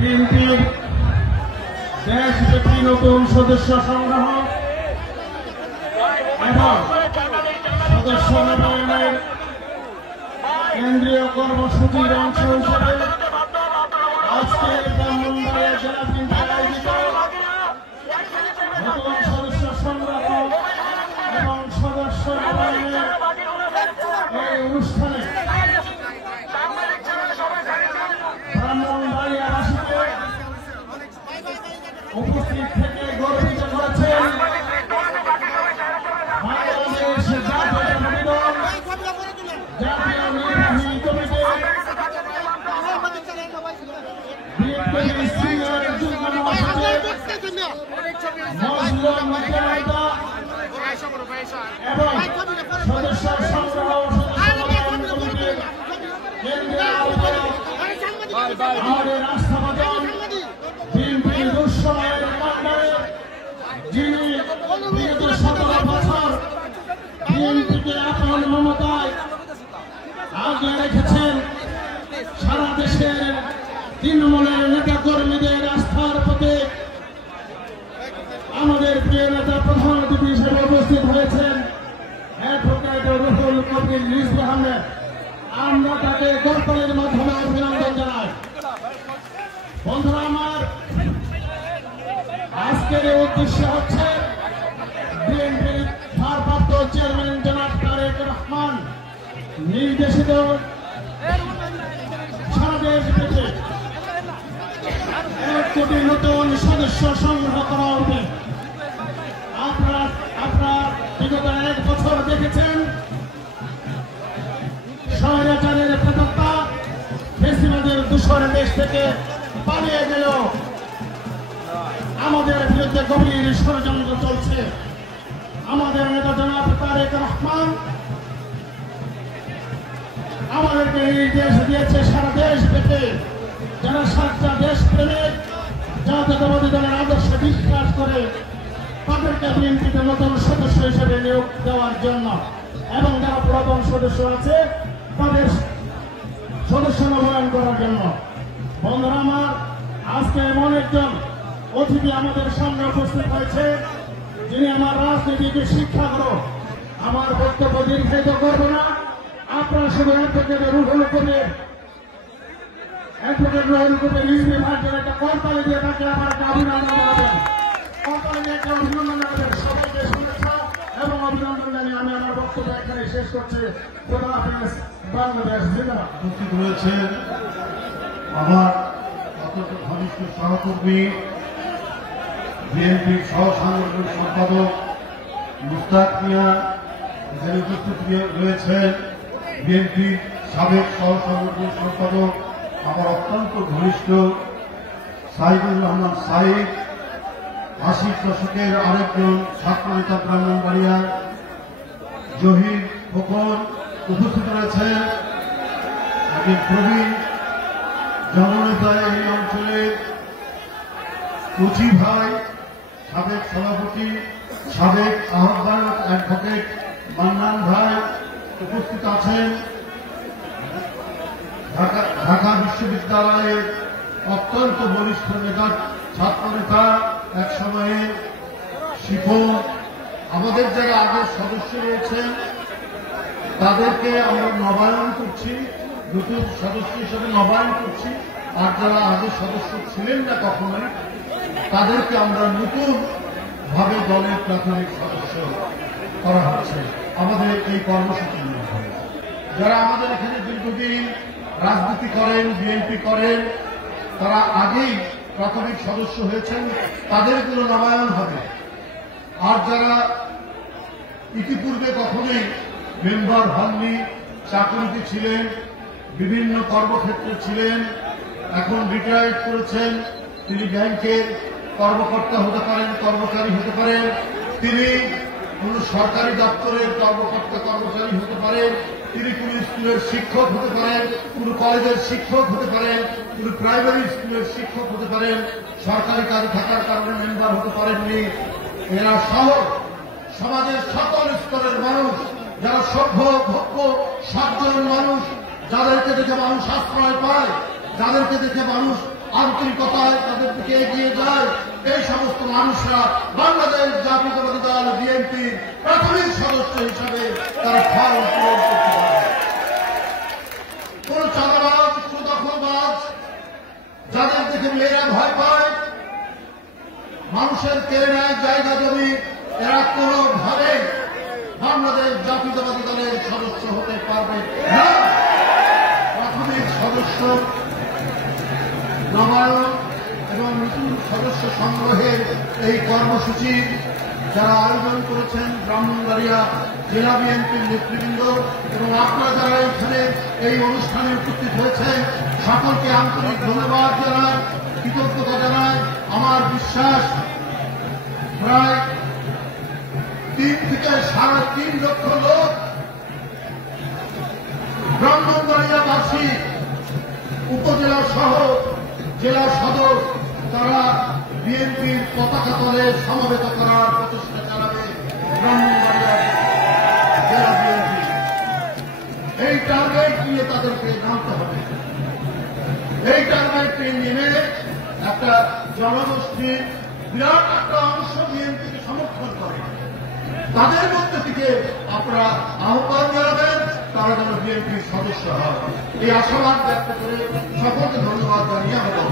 বিএনপির দেশব্যাপী নতুন সদস্য সংগ্রহ এবং সদস্য নবায়নের কেন্দ্রীয় কর্মসূচির অংশ হিসেবে আজকে ব্রাহ্মণবাড়িয়া জেলা বিএনপির আয়োজিত নতুন সদস্য সংগ্রহ এবং সদস্য নবায়নের এই অনুষ্ঠানে ব্রাহ্মণবাড়িয়াবাসীকে উপস্থিত থেকে গর্বিত করেছেন বাংলাদেশ জাতীয়তাবাদী দল জাতীয় নির্বাহী কমিটি বিএনপির সিনিয়র যুগ্ম মহাসচিব মজলুম মুক্তিযোদ্ধা এবং সদস্য সংগ্রহ কমিটির কেন্দ্রীয় আহ্বায়ক আমাদের রাষ্ট্রপ্রধান বিএনপির দুঃসময়ের কাণ্ডারে যিনি বিগত 17 বছর বিএনপিকে আপন মমতায় আগলে রেখেছেন, সারা দেশের তৃণমূলের নেতা কর্মীদের আস্থার প্রতীক আমাদের প্রিয় নেতা প্রধান অতিথি হিসেবে উপস্থিত হয়েছেন অ্যাডভোকেট রুহুল কবির রিজভী আহমেদ। আমরা তাকে করতালির মাধ্যমে অভিনন্দন জানাই। বন্ধুরা আমার, আজকের এই উদ্দেশ্য হচ্ছে বিএনপির ভারপ্রাপ্ত চেয়ারম্যান জনাব তারেক রহমান নির্দেশিত সারা দেশ ব্যাপী 1 কোটি নতুন সদস্য সংগ্রহ করা হবে। আপনারা বিগত 1 বছর দেখেছেন স্বৈরাচারের প্রেতাত্মা ফ্যাসিবাদের দূষণ দেশ থেকে পালিয়ে গেল, আমাদের বিরুদ্ধে গভীর ষড়যন্ত্র চলছে। আমাদের নেতা জনাব তারেক রহমান আমাদেরকে নির্দেশ দিয়েছে সারা দেশ থেকে যারা 7টা দেশ প্রেমিক জাতীয়তাবাদী দলের আদর্শে বিশ্বাস করে তাদেরকে বিএনপিতে নতুন সদস্য হিসেবে নিয়োগ দেওয়ার জন্য এবং যারা পুরাতন সদস্য আছে তাদের সদস্য নবায়ন করার জন্য। বন্ধুরা আমার, আজকে এমন একজন অতিথি আমাদের সামনে উপস্থিত হয়েছে যিনি আমার রাজনীতিকে শিক্ষা করো। আমার বক্তব্য দীর্ঘায়িত করবো না, আপনারা শুধু অ্যাডভোকেট রুহুল কবির রিজভী ভাইয়ের একটা করতালি দিয়ে তাকে আমার একটা অভিনন্দন জানাবেন। করতালি দিয়ে একটা অভিনন্দন জানাবেন। সবাইকে শুভেচ্ছা এবং অভিনন্দন জানিয়ে আমি আমার বক্তব্য এখানে শেষ করছি। খোদা হাফেজ। বাংলাদেশ জিন্দাবাদ। উপস্থিত রয়েছেন আমার অত্যন্ত ঘনিষ্ঠ সহকর্মী বিএনপির সহ সাংগঠনিক সম্পাদক মুস্তাক মিয়া, এখানে উপস্থিত রয়েছেন বিএনপির সাবেক সহ সাংগঠনিক সম্পাদক আমার অত্যন্ত ঘনিষ্ঠ সাইদুর রহমান সাইদ, 80 দশকের আরেকজন ছাত্রনেতা ব্রাহ্মণবাড়িয়া জহির খোকন। উপস্থিত রয়েছেন একজন প্রবীণ জননেতা এই অঞ্চলের কুচি ভাই, সাবেক সভাপতি, সাবেক আহ্বায়ক অ্যাডভোকেট মান্নান ভাই। উপস্থিত আছেন ঢাকা বিশ্ববিদ্যালয়ের অত্যন্ত বরিষ্ঠ নেতা, ছাত্রনেতা, এক সময়ে শিপন। আমাদের যারা আগের সদস্য রয়েছেন তাদেরকে আমরা নবায়ন করছি, নতুন সদস্য হিসেবে নবায়ন করছি। আর যারা আগের সদস্য ছিলেন না কখনোই তাদেরকে আমরা নতুন ভাবে দলের প্রাথমিক সদস্য করা হচ্ছে আমাদের এই কর্মসূচির মাধ্যমে। যারা আমাদের এখানে দীর্ঘদিন রাজনীতি করেন, বিএনপি করেন, তারা আগেই প্রাথমিক সদস্য হয়েছেন, তাদেরগুলো নবায়ন হবে। আর যারা ইতিপূর্বে কখনোই মেম্বার হননি, চাকরিতে ছিলেন, বিভিন্ন কর্মক্ষেত্রে ছিলেন, এখন রিটায়ার্ড করেছেন, তিনি ব্যাংকের কর্মকর্তা হতে পারেন, কর্মচারী হতে পারেন, তিনি কোন সরকারি দপ্তরের কর্মকর্তা কর্মচারী হতে পারেন, তিনি কোন স্কুলের শিক্ষক হতে পারেন, কোন কলেজের শিক্ষক হতে পারেন, কোন প্রাইমারি স্কুলের শিক্ষক হতে পারেন, সরকারি কাজে থাকার কারণে মেম্বার হতে পারেননি। এরা সহ সমাজের সকল স্তরের মানুষ, যারা সভ্য ভোগ্য সাধারণ মানুষ, যাদেরকে দেখে মানুষ আশ্রয় পায়, যাদেরকে দেখে মানুষ আন্তরিকতায় তাদের দিকে এগিয়ে যায়, এই সমস্ত মানুষরা বাংলাদেশ জাতীয়তাবাদী দল বিএনপির প্রাথমিক সদস্য হিসাবে তারা ফর্ম পূরণ করতে পারে। কোন চাঁদাবাজ, কোন দখলবাজ, যাদের দেখে মেয়েরা ভয় পায়, মানুষের কেড়ে নেয় জায়গা জমি, এরা কোনোভাবে বাংলাদেশ জাতীয়তাবাদী দলের সদস্য হতে পারবে না। প্রাথমিক সদস্য নবায়ন এবং নতুন সদস্য সংগ্রহের এই কর্মসূচি যারা আয়োজন করেছেন ব্রাহ্মণবাড়িয়া জেলা বিএনপির নেতৃবৃন্দ এবং আপনারা যারা এখানে এই অনুষ্ঠানে উপস্থিত হয়েছেন, সকলকে আন্তরিক ধন্যবাদ জানাই, কৃতজ্ঞতা জানাই। আমার বিশ্বাস প্রায় 3 থেকে 3.5 লক্ষ লোক ব্রাহ্মণবাড়িয়াবাসী উপজেলা সহ জেলা সদর তারা বিএনপির পতাকা তলে সমবেত করার প্রচেষ্টা চালাবে ব্রাহ্মণবাড়িয়া জেলা বিএনপি। এই টার্গেট নিয়ে তাদেরকে নামতে হবে। এই টার্গেট নেমে একটা জনগোষ্ঠীর বিরাট একটা অংশ বিএনপিকে সমর্থন করে, তাদের মধ্যে থেকে আপনারা আহ্বান জানাবেন তারা যেন বিএনপির সদস্য হয়। এই আশাবাদ ব্যক্ত করে সকলকে ধন্যবাদ জানিয়ে আমাদের